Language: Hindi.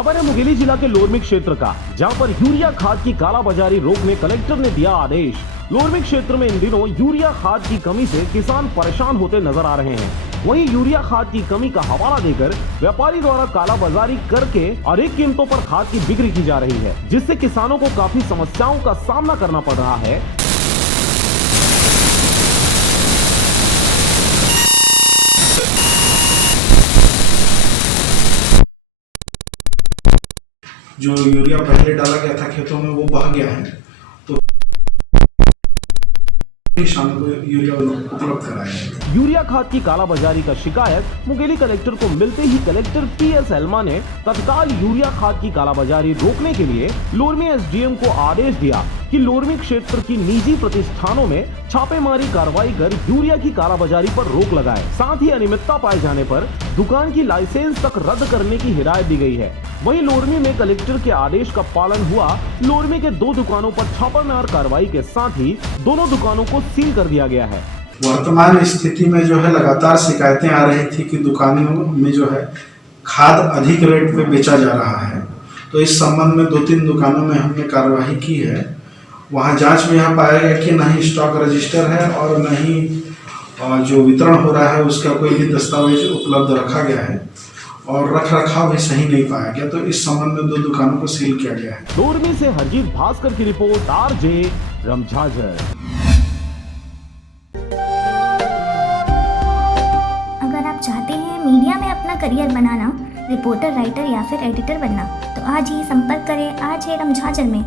खबर है मुंगेली जिला के लोरमी क्षेत्र का, जहां पर यूरिया खाद की कालाबाजारी रोकने कलेक्टर ने दिया आदेश। लोरमी क्षेत्र में इन दिनों यूरिया खाद की कमी से किसान परेशान होते नजर आ रहे हैं। वहीं यूरिया खाद की कमी का हवाला देकर व्यापारी द्वारा कालाबाजारी करके अधिक कीमतों पर खाद की बिक्री की जा रही है, जिससे किसानों को काफी समस्याओं का सामना करना पड़ रहा है। जो यूरिया पहले डाला गया था खेतों में वो बह गया है, तो शाम को यूरिया उपलब्ध कराया है। यूरिया खाद की कालाबाजारी का शिकायत मुंगेली कलेक्टर को मिलते ही कलेक्टर PS एल्मा ने तत्काल यूरिया खाद की कालाबाजारी रोकने के लिए लोरमी SDM को आदेश दिया कि लोरमी क्षेत्र की निजी प्रतिष्ठानों में छापेमारी कार्रवाई कर यूरिया की कालाबाजारी पर रोक लगाए। साथ ही अनियमितता पाए जाने पर दुकान की लाइसेंस तक रद्द करने की हिदायत दी गई है। वहीं लोरमी में कलेक्टर के आदेश का पालन हुआ। लोरमी के 2 दुकानों पर छापामार कार्रवाई के साथ ही दोनों दुकानों को सील कर दिया गया है। वर्तमान स्थिति में जो है लगातार शिकायतें आ रही थी कि दुकानों में जो है खाद अधिक रेट पे बेचा जा रहा है, तो इस संबंध में 2-3 दुकानों में हमने कार्रवाई की है। वहाँ जांच में यह पाया गया कि नहीं स्टॉक रजिस्टर है और नहीं जो वितरण हो रहा है उसका कोई भी दस्तावेज उपलब्ध रखा गया है और रख रखाव भी सही नहीं पाया गया, तो इस संबंध में 2 दुकानों को सील किया गया है। लोरमी से हरजीत भास्कर की रिपोर्ट, RJ रमझाझर। अगर आप चाहते हैं मीडिया में अपना करियर बनाना, रिपोर्टर, राइटर या फिर एडिटर बनना, तो आज ही संपर्क करें RJ रमझाझर में।